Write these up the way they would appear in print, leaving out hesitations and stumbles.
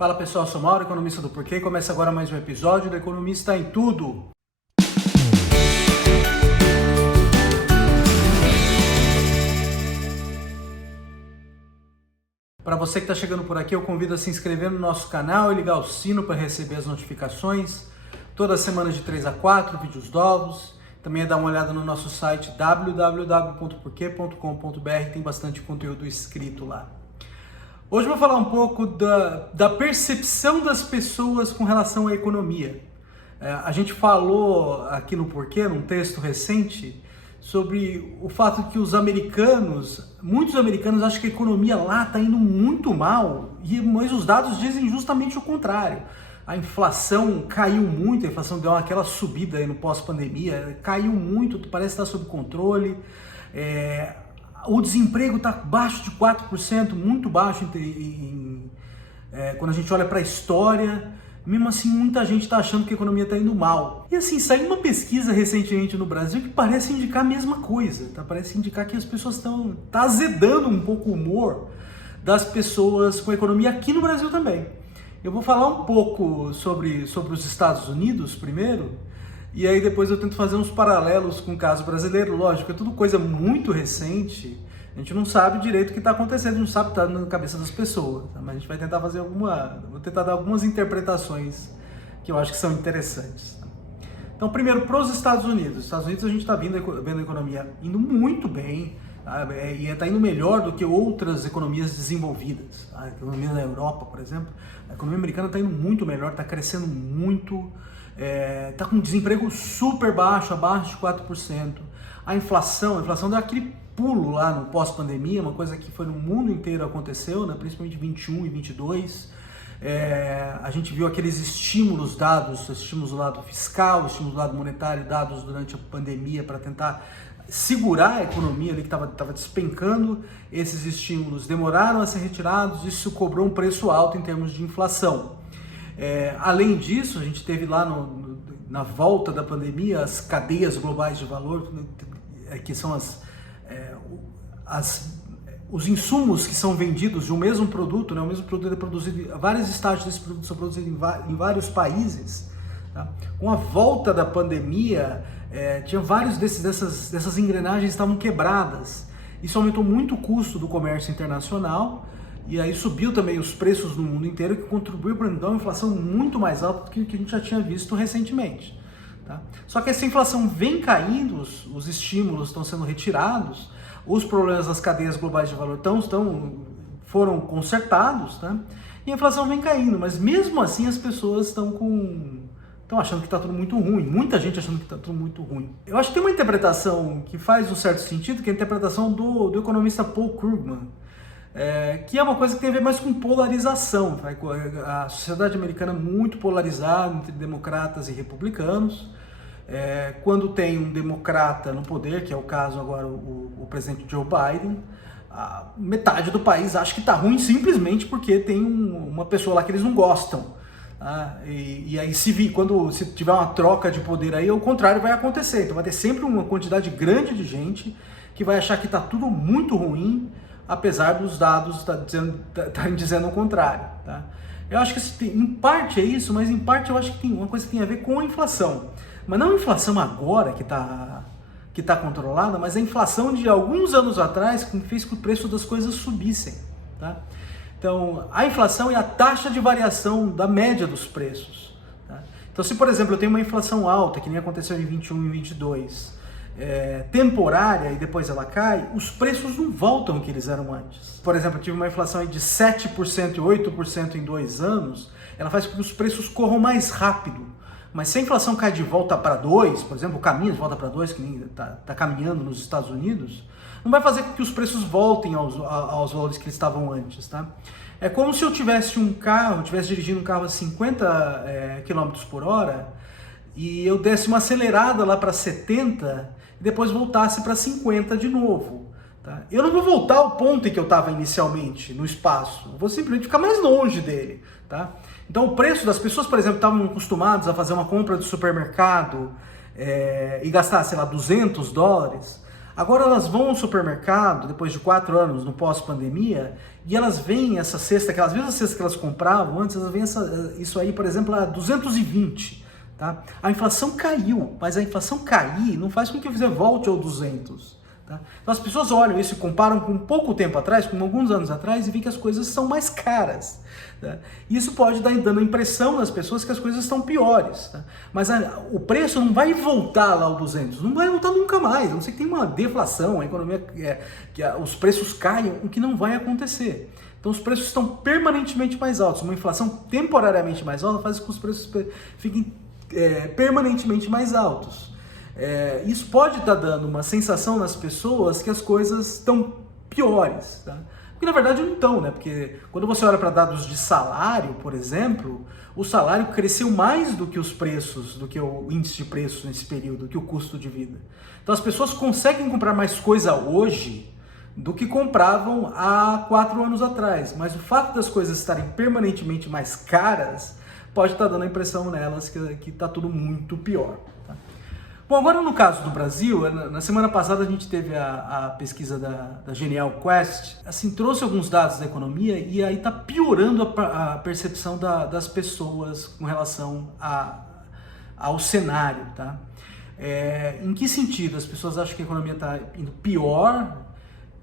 Fala pessoal, sou Mauro, economista do Porquê, e começa agora mais um episódio do Economista em Tudo. Para você que está chegando por aqui, eu convido a se inscrever no nosso canal e ligar o sino para receber as notificações. Toda semana de 3 a 4, vídeos novos. Também é dar uma olhada no nosso site www.porque.com.br, tem bastante conteúdo escrito lá. Hoje eu vou falar um pouco da percepção das pessoas com relação à economia. A gente falou aqui no Porquê, num texto recente, sobre o fato de que muitos americanos acham que a economia lá está indo muito mal, mas os dados dizem justamente o contrário. A inflação caiu muito, a inflação deu aquela subida aí no pós-pandemia, caiu muito, parece estar sob controle. O desemprego está abaixo de 4%, muito baixo quando a gente olha para a história. Mesmo assim, muita gente está achando que a economia está indo mal. E assim, saiu uma pesquisa recentemente no Brasil que parece indicar a mesma coisa. Parece indicar que as pessoas estão azedando um pouco o humor das pessoas com a economia aqui no Brasil também. Eu vou falar um pouco sobre os Estados Unidos primeiro, e aí depois eu tento fazer uns paralelos com o caso brasileiro. Lógico, é tudo coisa muito recente, a gente não sabe direito o que está acontecendo, não sabe o que está na cabeça das pessoas, tá? Mas a gente vai tentar vou tentar dar algumas interpretações que eu acho que são interessantes. Tá? Então, primeiro, para os Estados Unidos. Os Estados Unidos a gente está vendo a economia indo muito bem, tá? E está indo melhor do que outras economias desenvolvidas. Tá? A economia da Europa, por exemplo, a economia americana está indo muito melhor, está crescendo muito, está com desemprego super baixo, abaixo de 4%. A inflação deu aquele pulo lá no pós-pandemia, uma coisa que foi no mundo inteiro aconteceu, né? Principalmente 21 e 22. A gente viu aqueles estímulos dados, estímulos do lado fiscal, estímulos do lado monetário dados durante a pandemia para tentar segurar a economia ali que estava despencando. Esses estímulos demoraram a ser retirados, isso cobrou um preço alto em termos de inflação. Além disso, a gente teve lá na volta da pandemia as cadeias globais de valor, que são os insumos que são vendidos de um mesmo produto, né? O mesmo produto é produzido, vários estágios desse produto são produzidos em vários países. Tá? Com a volta da pandemia, tinha vários dessas engrenagens estavam quebradas. Isso aumentou muito o custo do comércio internacional e aí subiu também os preços no mundo inteiro, que contribuiu para dar uma inflação muito mais alta do que a gente já tinha visto recentemente. Tá? Só que essa inflação vem caindo, os estímulos estão sendo retirados, os problemas das cadeias globais de valor foram consertados, tá? E a inflação vem caindo, mas mesmo assim as pessoas estão achando que está tudo muito ruim, muita gente achando que está tudo muito ruim. Eu acho que tem uma interpretação que faz um certo sentido, que é a interpretação do economista Paul Krugman, que é uma coisa que tem a ver mais com polarização. Tá? A sociedade americana é muito polarizada entre democratas e republicanos. Quando tem um democrata no poder, que é o caso agora o presidente Joe Biden, metade do país acha que está ruim simplesmente porque tem uma pessoa lá que eles não gostam. E aí se tiver uma troca de poder aí, o contrário vai acontecer. Então vai ter sempre uma quantidade grande de gente que vai achar que está tudo muito ruim, apesar dos dados estarem dizendo o contrário. Tá? Eu acho que em parte é isso, mas em parte eu acho que tem uma coisa que tem a ver com a inflação. Mas não a inflação agora que está controlada, mas a inflação de alguns anos atrás que fez com que o preço das coisas subissem. Tá? Então, a inflação é a taxa de variação da média dos preços. Tá? Então, se por exemplo eu tenho uma inflação alta, que nem aconteceu em 21 e 22, temporária, e depois ela cai, os preços não voltam ao que eles eram antes. Por exemplo, eu tive uma inflação aí de 7% e 8% em 2 anos, ela faz com que os preços corram mais rápido. Mas se a inflação cai de volta para 2, por exemplo, o caminho de volta para 2, que nem está caminhando nos Estados Unidos, não vai fazer com que os preços voltem aos valores que eles estavam antes. Tá? É como se eu estivesse dirigindo um carro a 50 km por hora e eu desse uma acelerada lá para 70 e depois voltasse para 50 de novo. Tá? Eu não vou voltar ao ponto em que eu estava inicialmente no espaço, eu vou simplesmente ficar mais longe dele. Tá? Então o preço das pessoas, por exemplo, estavam acostumados a fazer uma compra de supermercado e gastar, sei lá, $200, Agora elas vão ao supermercado, depois de 4 anos, no pós-pandemia, e elas veem essa cesta, aquelas mesmas cestas que elas compravam antes, elas veem isso aí, por exemplo, a 220. Tá? A inflação caiu, mas a inflação cair não faz com que você volte ao 200. Tá? Então as pessoas olham isso e comparam com pouco tempo atrás, com alguns anos atrás, e veem que as coisas são mais caras. Tá? Isso pode dar dando a impressão nas pessoas que as coisas estão piores. Tá? Mas o preço não vai voltar lá ao 200, não vai voltar nunca mais. A não ser que tem uma deflação, a economia, os preços caiam, o que não vai acontecer. Então os preços estão permanentemente mais altos. Uma inflação temporariamente mais alta faz com que os preços fiquem permanentemente mais altos. Isso pode estar dando uma sensação nas pessoas que as coisas estão piores, tá? Porque na verdade não estão, né? Porque quando você olha para dados de salário, por exemplo, o salário cresceu mais do que os preços, do que o índice de preços nesse período, do que o custo de vida. Então as pessoas conseguem comprar mais coisa hoje do que compravam há 4 anos atrás. Mas o fato das coisas estarem permanentemente mais caras pode estar dando a impressão nelas que está tudo muito pior. Tá? Bom, agora no caso do Brasil, na semana passada a gente teve a pesquisa da Genial Quest, assim, trouxe alguns dados da economia e aí está piorando a percepção das pessoas com relação ao cenário. Tá? Em que sentido? As pessoas acham que a economia está indo pior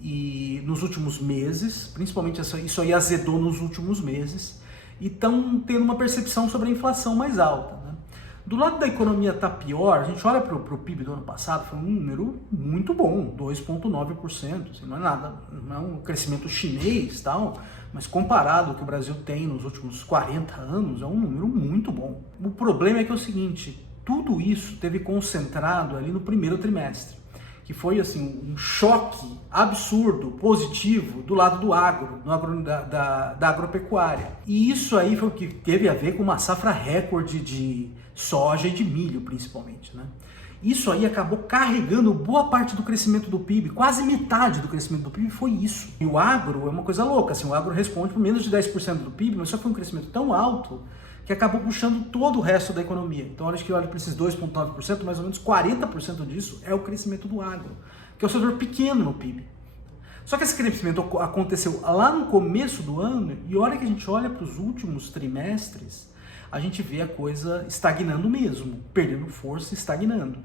e nos últimos meses, principalmente isso aí azedou nos últimos meses, e estão tendo uma percepção sobre a inflação mais alta. Né? Do lado da economia está pior, a gente olha para o PIB do ano passado, foi um número muito bom, 2,9%, assim, não é nada, não é um crescimento chinês, tal, mas comparado ao que o Brasil tem nos últimos 40 anos, é um número muito bom. O problema é que é o seguinte, tudo isso teve concentrado ali no primeiro trimestre, que foi assim, um choque absurdo, positivo, do lado do agro, da agropecuária. E isso aí foi o que teve a ver com uma safra recorde de soja e de milho, principalmente. Né? Isso aí acabou carregando boa parte do crescimento do PIB, quase metade do crescimento do PIB foi isso. E o agro é uma coisa louca, assim, o agro responde por menos de 10% do PIB, mas só foi um crescimento tão alto que acabou puxando todo o resto da economia. Então, olha para esses 2,9%, mais ou menos 40% disso é o crescimento do agro, que é o setor pequeno no PIB. Só que esse crescimento aconteceu lá no começo do ano, e olha que a gente olha para os últimos trimestres, a gente vê a coisa estagnando mesmo, perdendo força e estagnando.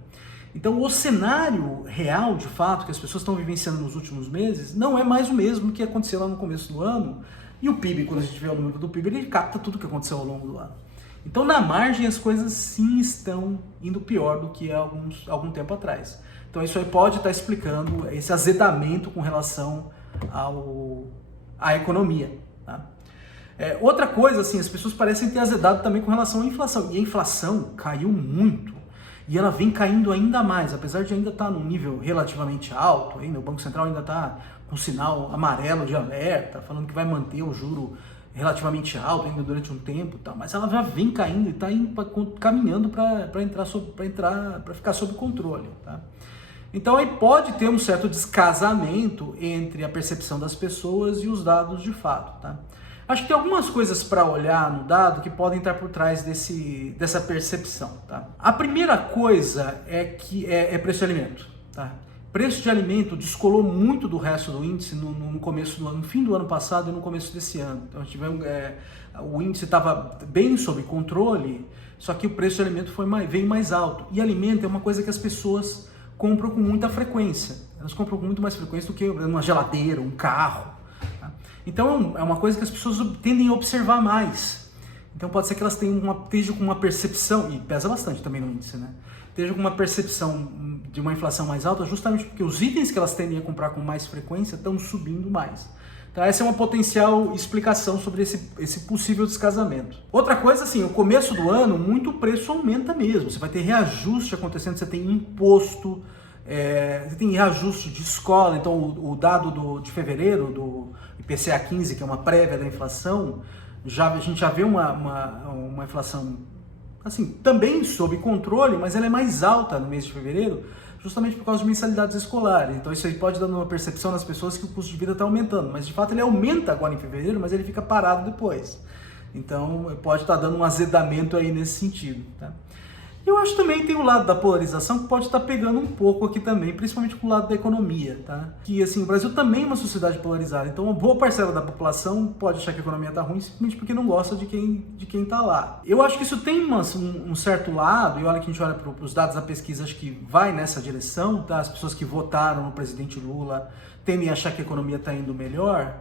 Então, o cenário real, de fato, que as pessoas estão vivenciando nos últimos meses, não é mais o mesmo que aconteceu lá no começo do ano. E o PIB, quando a gente vê o número do PIB, ele capta tudo o que aconteceu ao longo do ano. Então, na margem, as coisas sim estão indo pior do que há algum tempo atrás. Então, isso aí pode estar explicando esse azedamento com relação à economia. Tá? Outra coisa, assim, as pessoas parecem ter azedado também com relação à inflação. E a inflação caiu muito. E ela vem caindo ainda mais, apesar de ainda estar num nível relativamente alto. Ainda, o Banco Central ainda está com sinal amarelo de alerta, falando que vai manter o juro relativamente alto ainda durante um tempo, tá? Mas ela já vem caindo e está caminhando para ficar sob controle. Tá? Então aí pode ter um certo descasamento entre a percepção das pessoas e os dados de fato. Tá? Acho que tem algumas coisas para olhar no dado que podem estar por trás dessa percepção. Tá? A primeira coisa é que é preço de alimento. Tá? Preço de alimento descolou muito do resto do índice no começo do ano, no fim do ano passado e no começo desse ano. Então o índice estava bem sob controle, só que o preço de alimento veio mais alto. E alimento é uma coisa que as pessoas compram com muita frequência. Elas compram com muito mais frequência do que uma geladeira, um carro. Tá? Então é uma coisa que as pessoas tendem a observar mais. Então pode ser que elas estejam com uma percepção, e pesa bastante também no índice, né? Estejam com uma percepção de uma inflação mais alta justamente porque os itens que elas tendem a comprar com mais frequência estão subindo mais. Então essa é uma potencial explicação sobre esse possível descasamento. Outra coisa, assim, no começo do ano, muito o preço aumenta mesmo. Você vai ter reajuste acontecendo, você tem imposto, você tem reajuste de escola. Então o dado de fevereiro, do IPCA 15, que é uma prévia da inflação, a gente já vê uma inflação assim, também sob controle, mas ela é mais alta no mês de fevereiro, justamente por causa de mensalidades escolares. Então isso aí pode dar uma percepção nas pessoas que o custo de vida está aumentando, mas de fato ele aumenta agora em fevereiro, mas ele fica parado depois. Então pode estar dando um azedamento aí nesse sentido. Tá? Eu acho também tem o lado da polarização que pode estar pegando um pouco aqui também, principalmente com o lado da economia, tá? Que assim, o Brasil também é uma sociedade polarizada, então uma boa parcela da população pode achar que a economia tá ruim simplesmente porque não gosta de quem tá lá. Eu acho que isso tem um certo lado, e olha que a gente olha para os dados da pesquisa, acho que vai nessa direção, tá? As pessoas que votaram no presidente Lula tendem a achar que a economia tá indo melhor,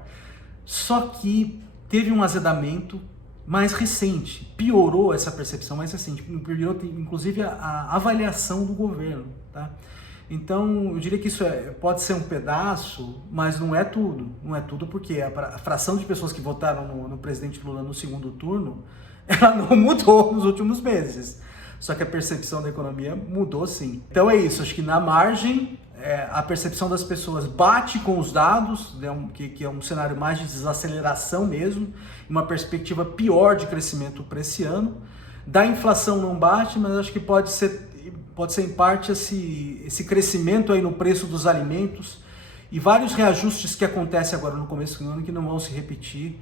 só que teve um azedamento mais recente, piorou essa percepção mais recente, piorou inclusive a avaliação do governo, tá? Então, eu diria que isso pode ser um pedaço, mas não é tudo. Não é tudo porque a fração de pessoas que votaram no presidente Lula no segundo turno, ela não mudou nos últimos meses. Só que a percepção da economia mudou sim. Então é isso, acho que na margem, a percepção das pessoas bate com os dados, né, que é um cenário mais de desaceleração mesmo, uma perspectiva pior de crescimento para esse ano. Da inflação não bate, mas acho que pode ser em parte esse crescimento aí no preço dos alimentos e vários reajustes que acontecem agora no começo do ano que não vão se repetir,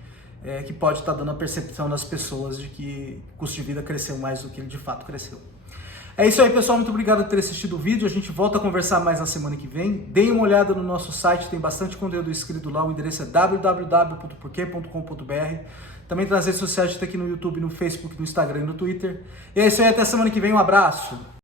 que pode estar dando a percepção das pessoas de que o custo de vida cresceu mais do que ele de fato cresceu. É isso aí, pessoal. Muito obrigado por ter assistido o vídeo. A gente volta a conversar mais na semana que vem. Deem uma olhada no nosso site, tem bastante conteúdo escrito lá. O endereço é www.porquê.com.br. Também tem nas redes sociais, a gente tá aqui no YouTube, no Facebook, no Instagram e no Twitter. E é isso aí, até semana que vem. Um abraço!